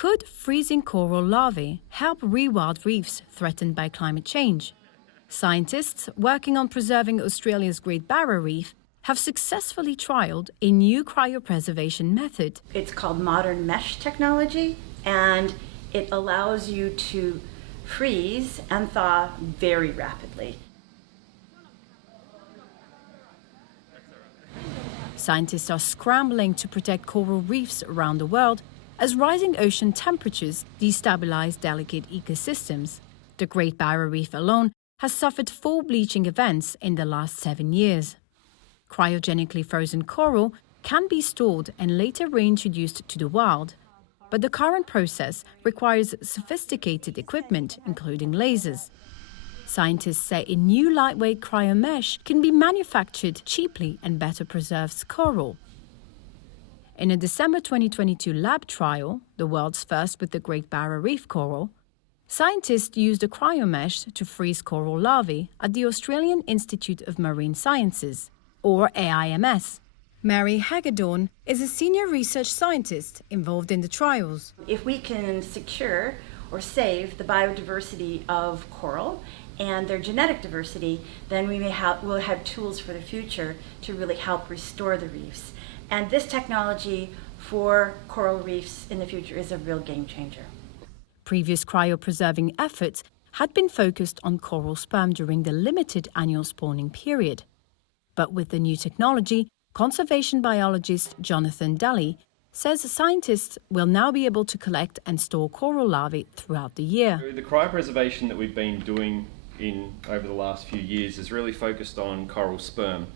Could freezing coral larvae help rewild reefs threatened by climate change? Scientists working on preserving Australia's Great Barrier Reef have successfully trialled a new cryopreservation method. It's called modern mesh technology, and it allows you to freeze and thaw very rapidly. Scientists are scrambling to protect coral reefs around the world as rising ocean temperatures destabilize delicate ecosystems. The Great Barrier Reef alone has suffered 4 bleaching events in the last 7 years. Cryogenically frozen coral can be stored and later reintroduced to the wild, but the current process requires sophisticated equipment, including lasers. Scientists say a new lightweight cryomesh can be manufactured cheaply and better preserves coral. In a December 2022 lab trial, the world's first with the Great Barrier Reef coral, scientists used a cryomesh to freeze coral larvae at the Australian Institute of Marine Sciences, or AIMS. Mary Hagedorn is a senior research scientist involved in the trials. If we can secure or save the biodiversity of coral and their genetic diversity, then we'll have tools for the future to really help restore the reefs. And this technology for coral reefs in the future is a real game changer. Previous cryopreserving efforts had been focused on coral sperm during the limited annual spawning period. But with the new technology, conservation biologist Jonathan Daly says scientists will now be able to collect and store coral larvae throughout the year. The cryopreservation that we've been doing over the last few years is really focused on coral sperm.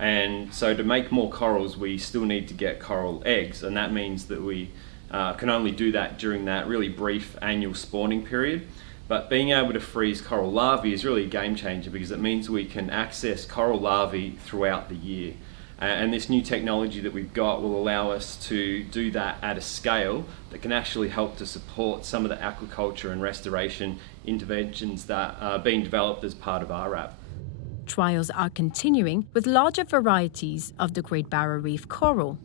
And so to make more corals, we still need to get coral eggs, and that means that we can only do that during that really brief annual spawning period. But being able to freeze coral larvae is really a game changer because it means we can access coral larvae throughout the year. And this new technology that we've got will allow us to do that at a scale that can actually help to support some of the aquaculture and restoration interventions that are being developed as part of RAP. Trials are continuing with larger varieties of the Great Barrier Reef coral.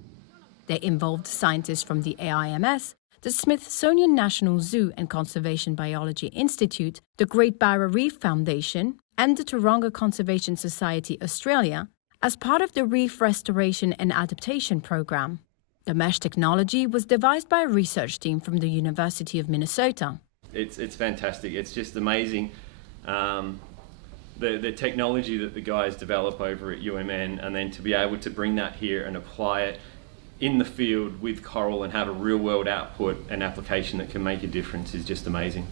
They involved scientists from the AIMS, the Smithsonian National Zoo and Conservation Biology Institute, the Great Barrier Reef Foundation, and the Taronga Conservation Society Australia as part of the Reef Restoration and Adaptation Program. The mesh technology was devised by a research team from the University of Minnesota. It's fantastic. It's just amazing. The technology that the guys develop over at UMN, and then to be able to bring that here and apply it in the field with coral and have a real world output and application that can make a difference is just amazing.